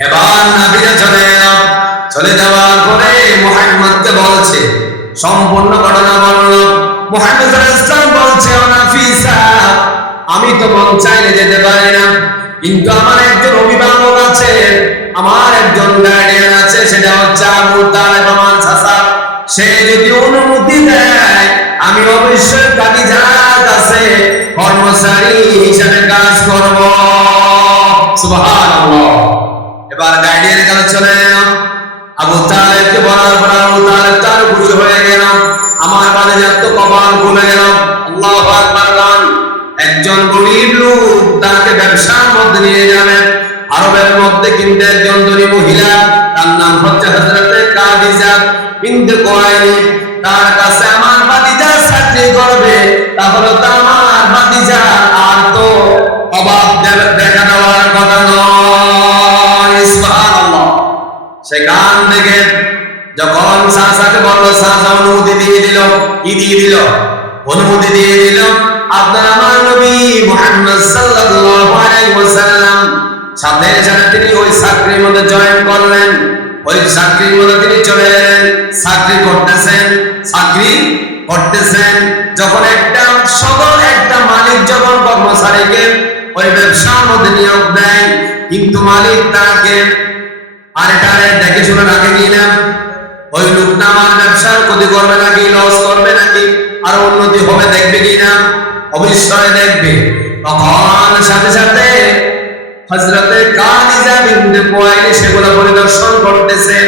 এবার নাবিরা চলে এলো। চলে যাওয়ার পরে মোহাম্মদকে বলছে, সম্পূর্ণ ঘটনা বলল, মোহাম্মদ ইসলাম বলছে, ও নাফিসা, আমি তো মন চাইলে যেতে পারি না। কিন্তু আমার একজন অভিভাবক আছে, আমার একজন গার্ডিয়ান আছে, সেটা হচ্ছে আবু তালেব আমার চাচা। সে যদি অনুমতি দেয়, আমি অবশ্যই কাদিজার কাছে কর্মচারী হিসেবে কাজ করব। সুবহানাল্লাহ। এবার গার্ডিয়ানের কাছে চলে এলাম? আবু তালেবকে বলার পর আবু তালেব তার খুশি হয়ে গেল আমার বাদে যত কপাল খুলে গেল আল্লাহ আকবার গান একজন গরিব লোক তাকে ব্যবসার মধ্যে নিয়ে যাবেন আরবের মধ্যে কিন্তু একজন ধনী মহিলা, তার নাম হচ্ছে হজরতে কাদিজা বিনতে কোয়াইলিদ তার কাছে আমার ভাতিজা চাকরি করবে তাহলে তো আমার ভাতিজা। আর তো অভাব দেখা দেওয়ার সেখান থেকে যখন সাসাকে বলল, সাসা, অনুমতি দিয়ে দিল। কি দিয়ে দিল? অনুমতি দিয়ে দিল, আপনার আমার নবী মুহাম্মদ সাল্লাল্লাহু আলাইহি ওয়াসাল্লাম। সাথে সাথে তিনি ওই চাকরির মধ্যে জয়েন করলেন। ওই চাকরির মধ্যে তিনি চলে চাকরি করতেছেন চাকরি করতেছেন। যখন একটা সকল একটা মালিক যখন কর্মচারীকে ওই ব্যবসার মধ্যে নিয়োগ দেয়, কিন্তু মালিক তাকে আরে টারে দেখে শুনে রাখে কি না ওই লোকটা আমার ব্যবসার ক্ষতি করবে নাকি লস করবে নাকি, আর উন্নতি হবে দেখবে কি না? অবশ্যই দেখবে। তখন সাথে সাথে হজরতে কাদিজা বিনতে কোয়াইলি সেগুলো পরিদর্শন করতেছে।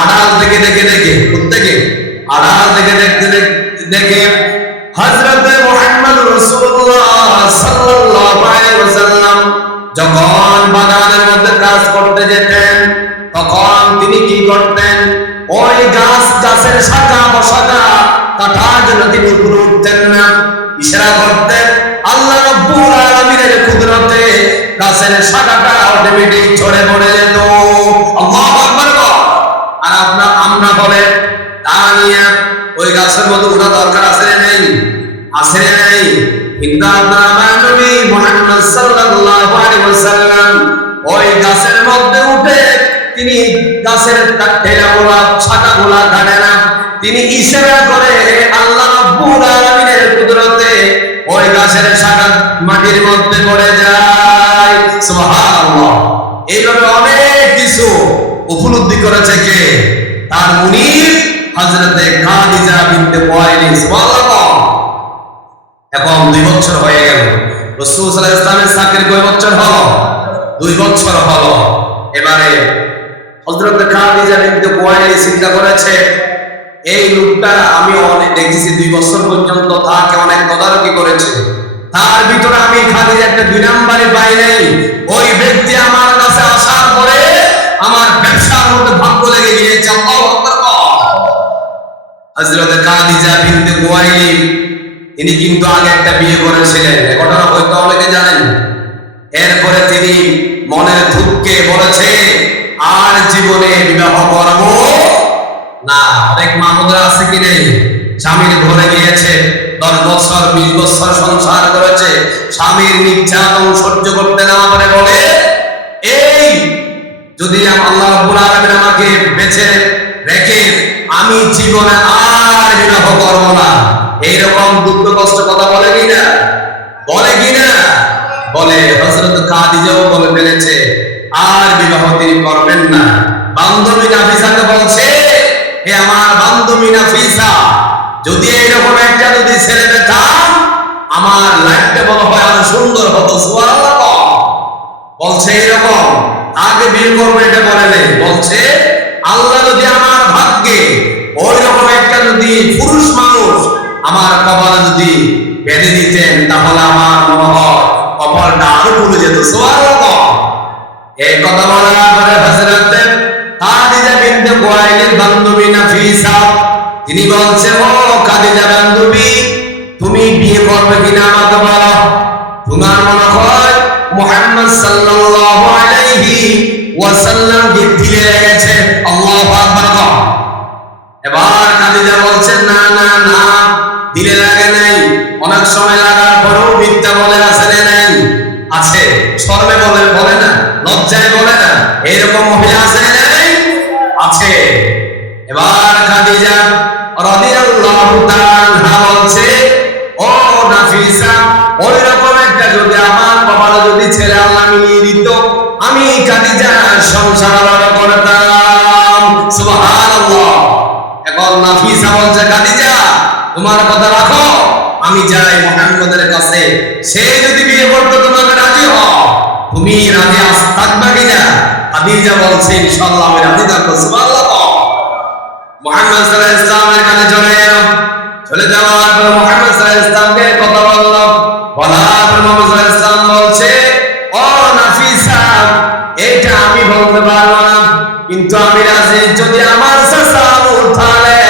আড়াল থেকে দেখে দেখে, প্রত্যেকে আড়াল থেকে দেখতে দেখে হজরতে মুহাম্মদ রাসূলুল্লাহ সাল্লাল্লাহু যখন বাগানের মধ্যে কাজ করতে যেতেন তখন তিনি কি করতেন? ওই গাছ গাছের শাখা বসাখা কাটার জন্য তিনি উপরে উঠতেন না। ইশারা করতেন, আল্লাহ রাব্বুল আলামিনের কুদরতে গাছের শাখাটা অটোমেটিক পড়ে যেত। আল্লাহু আকবার আর আপনার আমরা বলে, তা নিয়ে ওই গাছের মধ্যে ওঠা দরকার আছে নেই? আছে নেই। কিন্তু আপনার গাছের ঠেলাগুলা, ছাতাগুলা কাটে না। তিনি ইশারা করে আল্লাহ রাব্বুল আলামিনের কুদরতে ওই গাছের শাখা মাটির মধ্যে পড়ে যায়। সুবহানাল্লাহ। এইভাবে অনেক কিছু উপলব্ধি করেছে কে? তার হযরতে খাদিজা বিনতে কুয়াইলিদ সুবহানাল্লাহ। এখন দুই বছর হয়ে গেল। রসুল সাল্লাহ ইসলামের চাকরি কয় বছর হলো? দুই বছর হলো। এবারে হজরত খাদিজা বিনতে কুয়াইলি চিন্তা করেছে, এই লোকটা আমি অনেক দেখেছি, দুই বছর পর্যন্ত তাকে অনেক তদারকি করেছে। তার ভিতরে আমি খাদিজা একটা দুই নাম্বারে পাই নাই। ওই ব্যক্তি আমার কাছে আসার পরে আমার ব্যবসার মধ্যে ভাগ্য লেগে গিয়েছে। হযরত খাদিজা বিনতে কুয়াইলি তিনি কিন্তু আগে একটা বিয়ে করেছিলেন। ঘটনা হয়তো অনেকে জানেন। এরপরে তিনি মনের দুঃখে বলেছে আর জীবনে বিবাহ করব না। অনেক মামুদরা আছে কি নেই? স্বামীর ঘরে গিয়েছে, দশ বছর, বিশ বছর সংসার করেছে। স্বামীর নির্যাতন সহ্য করতে না পারে বলে এই যদি আল্লাহ রাব্বুল আলামিন আমাকে বেঁচে রেখে আমি জীবনে আর বিবাহ করব না। এইরকম দুঃখ কষ্ট কথা বলে কি না বলে কি না বলে হযরত খাদিজাও বলে ফেলেছে আর বিবাহ তিনি করবেন না। বান্ধবী নাফিসাকে বলছে, হে আমার বান্ধবী নাফিসা, যদি এইরকম একটা যদি ছেলে পেতাম আমার লাইফটা বলা হয়, আরও সুন্দর হতো বলছে এরকম আগে বিয়ে করব এটা বলে নেই। বলছে, আল্লাহ যদি আমার ভাগ্যে ওই রকম একটা যদি পুরুষ মানুষ আমার কপালে যদি বেঁধে দিতেন, তাহলে আমার মনে হয় কপালটা আরও খুলে যেত, সুবহানাল্লাহ। এই কথা বলার পরে হযরত খাদিজা বিনতে কুয়াইলের বান্ধবী নাফিসা, তিনি বলছে, ও খাদিজা বান্ধবী, তুমি বিয়ে করবে কিনা আমাকে বলো। তোমার মনে হয় মুহাম্মদ সাল্লাল্লাহু আলাইহি ওয়াসাল্লাম দিলে লেগেছে। আল্লাহু আকবার। এবার খাদিজা বলছে, না না না, দিলে লাগে নাই। সংসার করতাম সুবহানাল্লাহ। এখন নাফিসা বলছে খাদিজা, তোমার কথা রাখো, আমি যাই মুহাম্মদের কাছে। সে যদি বিয়ে করতে তোমাকে রাজি হও তুমি রাজি থাকবা কিনা খাদিজা বলছে, ইনশাআল্লাহ আমি রাজি থাকব, সুবহানাল্লাহ। মোহাম্মদ সাল্লাল্লাহু আলাইহি ইসলামের কাছে চলে এলাম। চলে যাওয়ার পর মোহাম্মদ সাল্লাল্লাহু আলাইহি ইসলামকে কথা বললাম। বলার পর মোহাম্মদ সাল্লাল্লাহু কিন্তু আমি রাজি। যদি আমার চাচা উঠালে,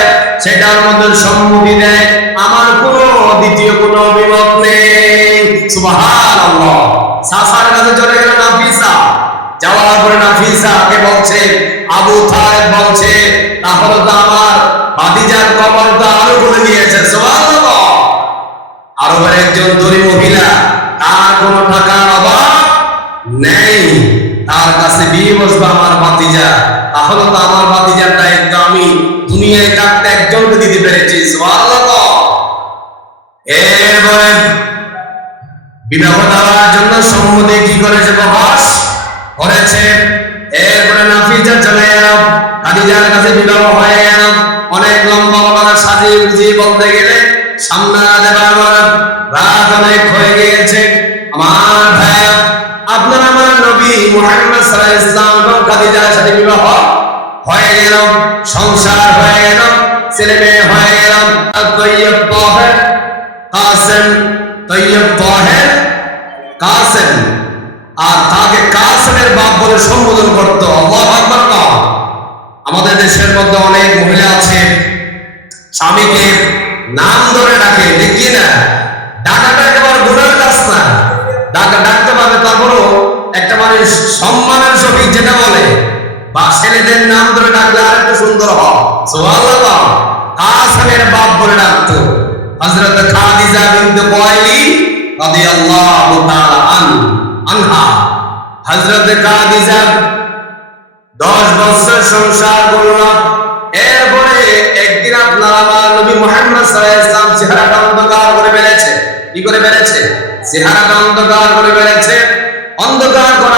সেটার মধ্যে সম্মতি দেয়, আমার কোনো দ্বিতীয় কোনো অভিমত নেই। সুবহানাল্লাহ। চাচার কাছে চলে গেল নাফিসা। যাওয়ার পরে নাফিসাকে বলছে, আবু তালেব বলছে, তাহলে তো আমার ভাতিজার কবরটা আরও করে দিয়েছে। সুবহানাল্লাহ। আরবের একজন দরি মহিলা, তার কোনো টাকার অভাব নেই। তার কাছে বিয়ে বসবে আমার ভাতিজা। তাহলে তো আমার ভাতিজার দায়িত্ব আমি দুনিয়ায় কাটতে একজনকে দিতে পেরেছি এরপরে বিবাহ দেওয়ার জন্য সম্মতি কি করেছে প্রকাশ করেছে। এরপরে নাফিজা চলে এলো খাদিজার কাছে বিবাহ হয়ে গেল। অনেক লম্বা কথা সাজিয়ে বুঝিয়ে বলতে গেলে সামনে বারবার রাত অনেক হয়ে গিয়েছে। আমার ভাই, আপনার আমার নবী মুহাম্মদ সাল্লাল্লাহু আলাইহি এবং খাদিজার সাথে বিবাহ হয়ে গেল সংসার হয়ে গেল ছেলে মেয়ে হয়ে গেল তৈয়ব তাহের কাসেম তৈয়ব তাহের কাসেম আর তাকে কাসেমের বাপ বলে সম্বোধন করতো আল্লাহু আকবার। আমাদের দেশের মধ্যে অনেক মহিলা আছে, স্বামীকে নাম ধরে ডাকে, দেখিয়ে না ডাকাটা একেবারে গুণের কাজ না। ডাকা ডাকতে পারবে তারপরও একটা মানুষ সম্মানের সহিত যেটা বলে বা ছেলেদের নাম ধরে ডাকলে আর একটু সুন্দর বাপ বলে ডাকতো। হযরত খাদিজা বিনতে রাদিয়াল্লাহু তাআলা আন আনহা। হযরত খাদিজা দশ বছর সংসার করলাম এরপরে একদিন আপনার আমার নবী মুহাম্মদ সাল্লাল্লাহু আলাইহি ওয়াসাল্লাম চেহারাটা অন্ধকার করে বেড়েছে। কি করে বেড়েছে? চেহারাটা অন্ধকার করে বেড়েছে। অন্ধকার পরে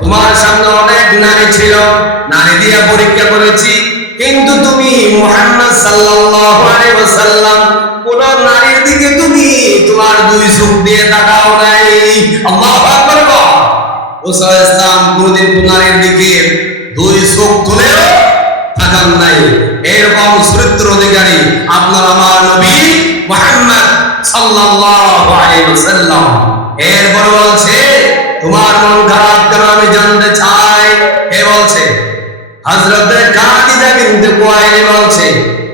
তোমার সামনে অনেক নারী ছিল। নারী দিয়া পরীক্ষা করেছি। কিন্তু তুমি মুহাম্মদ সাল্লাল্লাহু আলাইহি ওয়াসাল্লাম, কোন নারীর দিকে তুমি তোমার দুই চোখ দিয়ে তাকাও নাই। আল্লাহু আকবার। মুসা ইসলাম কোনদিন কোন নারীর দিকে দুই চোখ তুলেও থাকান নাই। এরকম চরিত্র অধিকারী আপনার আমার নবী মুহাম্মদ সাল্লাল্লাহু আলাইহি ওয়াসাল্লাম। এরপর বলছে, তোমার মন খারাপ আমি জানতে চাই। কে বলছে? হযরত খাদিজা বিনতে কুয়াইলি বলছে,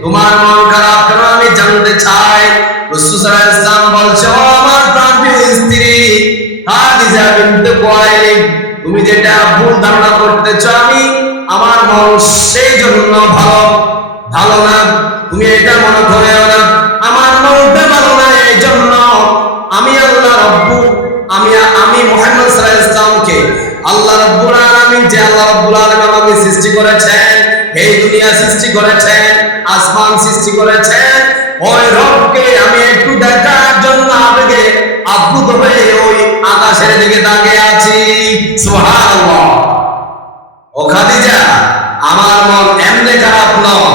তোমার মন খারাপ কেন? আমি জানতে চাই। রাসূল সাল্লাল্লাহু আলাইহি বলছে, ও আমার প্রাণপ্রিয় স্ত্রী খাদিজা বিনতে কুয়াইলি, তুমি যেটা ভুল ধারণা করতেছ, আমি আমার মন সেই জন্য ভালো ভালো না। তুমি এটা মনে করেও না। আমার মনটা ভালো না এই জন্য আমি আল্লাহ রব্বু আল্লাহ রাব্বুল আলামিন যে আল্লাহ রাব্বুল আলামিন আমাকে সৃষ্টি করেছেন, এই দুনিয়া সৃষ্টি করেছেন, আসমান সৃষ্টি করেছেন, ওই রবকে আমি একটু দেখার জন্য আবেগে আপ্লুত হয়ে ওই আকাশের দিকে তাকিয়ে আছি। সুবহানাল্লাহ। ও খাদিজা, আমার মন এমনি খারাপ নয়,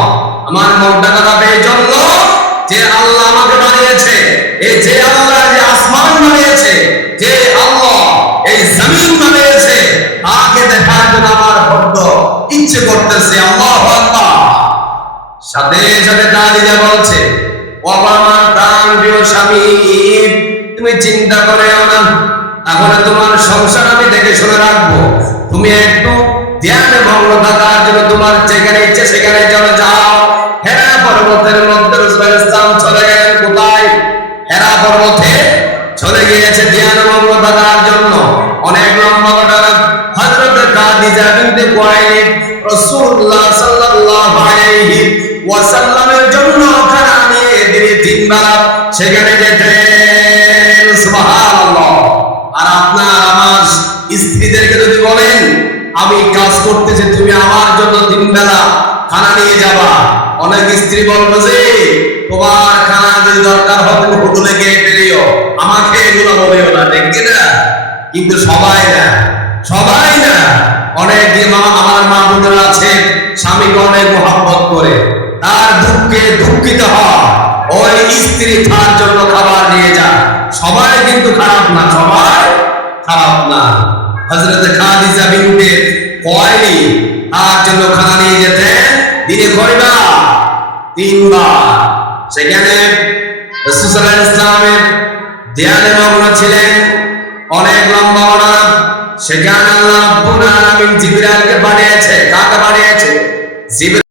আমার মনটা খারাপ এই জন্য যে আল্লাহ ইচ্ছে করতেছে, আল্লাহ সাথে সাথে দাঁড়িয়ে বলছে প্রাণ প্রিয় স্বামী, তুমি চিন্তা করে না। তাহলে তোমার সংসার আমি দেখে শুনে রাখব। তুমি একটু ধ্যানে ভগ্ন থাকার জন্য তোমার যেখানে ইচ্ছে সেখানে চলে যাও। হেরা পর্বতের মধ্যে চলে গেলেন কোথায়? হেরা পর্বতে চলে গিয়েছে ধ্যান ভগ্ন থাকার জন্য। অনেক লম্বা ঘটনা। রাসূলুল্লাহ সাল্লাল্লাহু আলাইহি ওয়াসাল্লামের জন্য খানা তিনি তিনবার সেখানে যেতেন। সুবহানাল্লাহ। আর আপনার আমার স্ত্রীদেরকে যদি বলেন, আমি কাজ করতেছি, তুমি আমার জন্য তিন বেলা খানা নিয়ে যাবা। অনেক স্ত্রী বলবে যে তোমার খানা যদি দরকার হয়, তুমি হোটেলে গিয়ে পেরিও আমাকে এগুলো বলেও না দেখবে না কিন্তু সবাই না সবাই না। অনেক যে মা আমার মা বোনেরা আছে স্বামীকে অনেক মহাব্বত করে। তার দুঃখে দুঃখিত হয়। ওই স্ত্রী তার জন্য খাবার নিয়ে যায়। সবাই কিন্তু খারাপ না, সবাই খারাপ না। হজরত খাদিজা বিনতে কয়নি তার জন্য খানা নিয়ে যেতেন দিনে কয়বার? তিনবার। সেখানে রাসূল আলাইহি ইসলামের ধ্যানে মগ্ন ছিলেন। অনেক লম্বা সেখানে আল্লাহ রাব্বুল আলামিন জিবরাইলকে পাঠিয়েছে কাকে পাঠিয়েছে জিবরাইল।